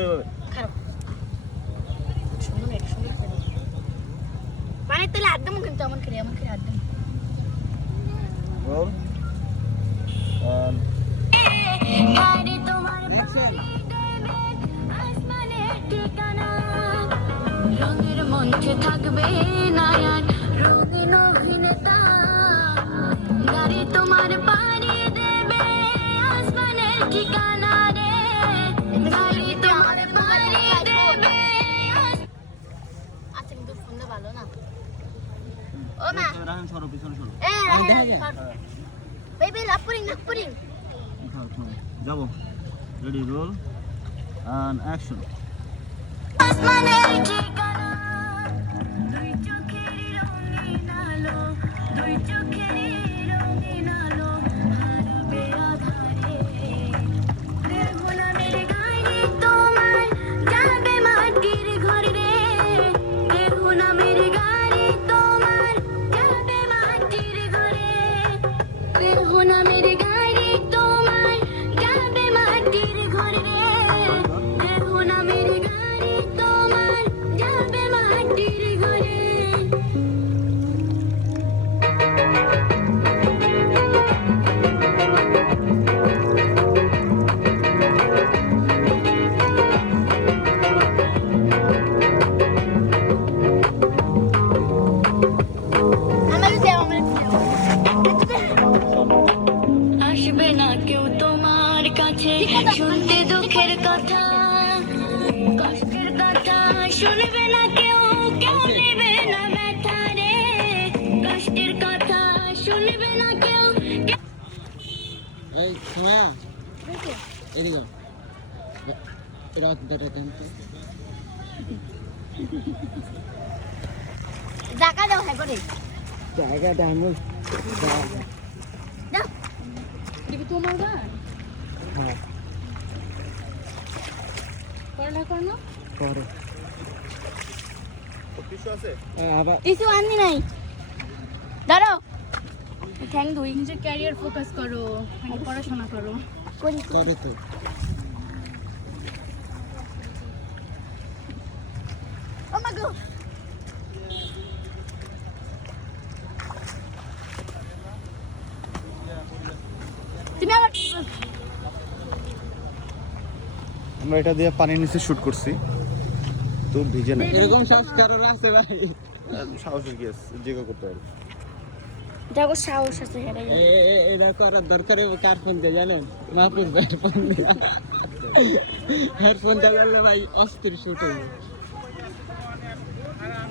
তো এভাবে খারাপ। সুন্দর এটা সুন্দর করে মানে তাহলে আড্ডা মুখ কিন্তু আমার খেলে আমার খেলে আড্ডা। রোল তোমার আসমানের রঙের মঞ্চে থাকবে নায়ার রঙিন অভিনেতা। গাড়ি তোমার পাড়ি দেবে আসমানের ঠিকানা। ও মা। রাখেন সরো পিছনে সরো। এ বেবি লাভ পুরিং লাভ পুরিং উঠাও, উঠাও। যাব। রেডি রোল অ্যান্ড অ্যাকশন বেহুলামের গাড়ি এই সময়া এদিকে রাত ধরে দেন তো টাকা দাও হ্যাঁ করে। জায়গাটা আমি দাও। দিবি তোমার গান? হ্যাঁ। করলা করনো করো আবার কিছু আননি নাই। ধরো। থ্যাংক দুই নিজের ক্যারিয়ার ফোকাস করো পড়াশোনা করো। করি তো। ও মা গো। তুমি আবার আমরা এটা দিয়ে পানির নিচে শুট করছি। তো ভিজে না এরকম সংস্কারও আছে ভাই? সাহসের কি আছে? জিজ্ঞাসা করতে পারো। দেখো সাহস আছে হেরে এ- এটা করার দরকারে কার ফোন দিয়ে জানেন? মাহফুজ ভাইয়ের ফোন দিয়ে হেডফোন দিয়ে ভাই অস্থির শুট হবে